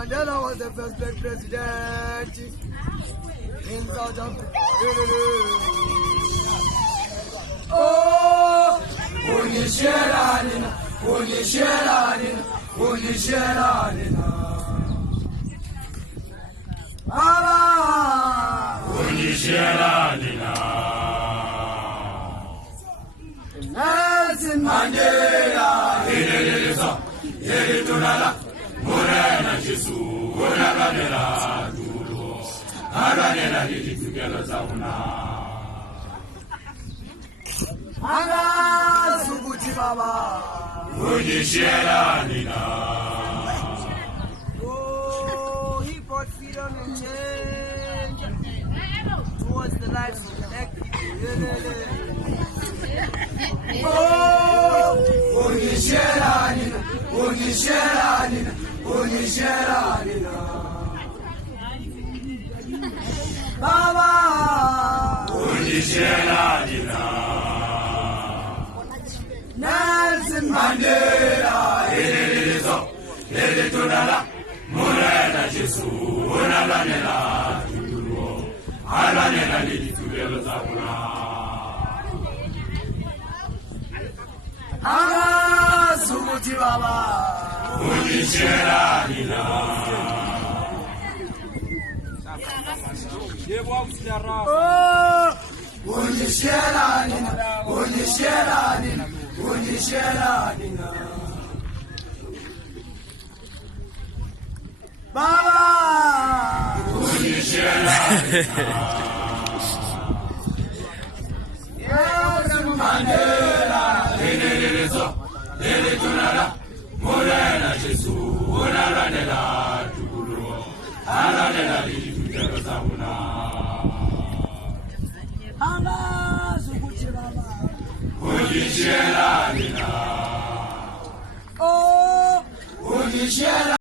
Mandela was the first black president in South Africa. Oh, Nelson Mandela, Morena Jesus, Oranela, Duro, Aranela, together Zauna. Aga Subuti Baba, Unishera Nina. Oh, he brought freedom and change towards the lives of the next people. Oh, Unishera Nina, Unishera Nina. Baba Nelson Mandela Morena Jesus Oranela Duro Aranela together Zauna Aga Subuti Baba Unishera Nina. Oh, Unishera Nina, Unishera Nina, Unishera Nina. Baba Unishera Nina. Nelson Mandela, Lele Tunala. Morena Jesus, Oranela, Duro, Aranela, together Zauna. Aga Subuti Baba, Unishera Nina. Oh, Unishera.